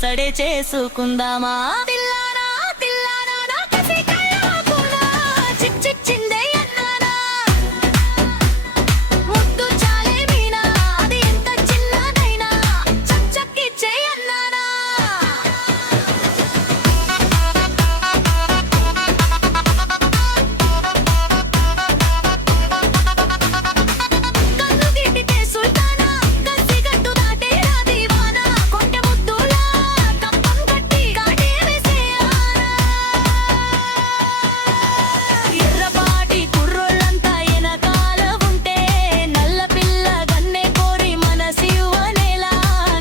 ముసడే చేసుకుందామా తిల్లానా తిల్లానా నా కసి కళ్ళాకునా చిక్ చిక్ చిందే అన్నానా ముద్దు చాలే మీనా అది ఎంత చిన్నదైనా చక్ చక్ ఇచ్చే అన్నానా కన్ను గిట్టితే సుల్తానా కసి గట్టు దాటే రాదివానా కొంటె ముద్దులా కప్పం కట్టి కాటే వేసేయానా ఎర్రపాటి కుర్రోళ్ళంతా ఎనకాల ఉంటే నల్ల పిల్ల గన్నె కోరి మనసివ్వనేలా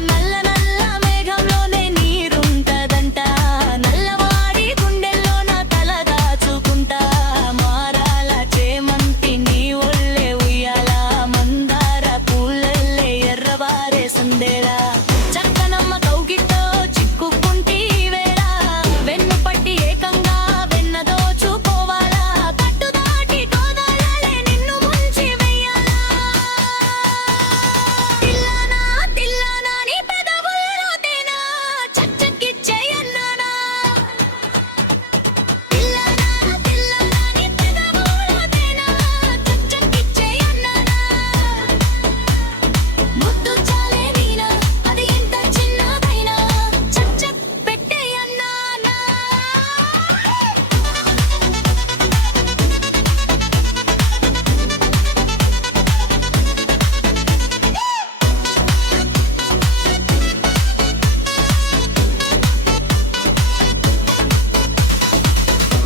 నల్ల నల్ల మేఘంలోనే నీరుంటదంట నల్లవాడి గుండెల్లోన తల దాచుకుంటా మారాల చేమంతి నీ ఒళ్ళే ఉయ్యాల మందార పూలల్లే ఎర్రబారే సందేరా చక్కనమ్మ కౌగిట్లో చిక్కుకుంటీ వేళ వెన్ను పట్టి ఏకంగా వెన్న దోచుకోవాలా కట్టు దాటి గోదాలే నిన్ను ముంచి వెయ్యాలా తిల్లానా తిల్లానా నీ పెదవుల్లో తేనా చక్ చక్ ఇచ్చేయన్నానా తిల్లానా తిల్లానా నీ పెదవుల్లో తేనా చక్ చక్ ఇచ్చేయన్నానా ముద్దు చాలే వీణా అది ఎంత చిన్నదైనా చక్ చక్ పెట్టేయన్నానా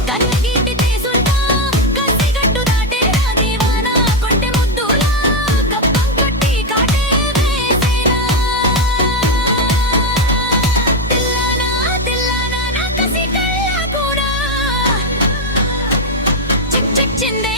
కన్నగీటితే సుల్తా కసి గట్టు దాటే రాదివానా కొంటె ముద్దులా కప్పం కట్టి కాటే వేసేనా తిల్లానా తిల్లానా నా కసి కళ్ళాకునా చిక్ చిక్ చిందే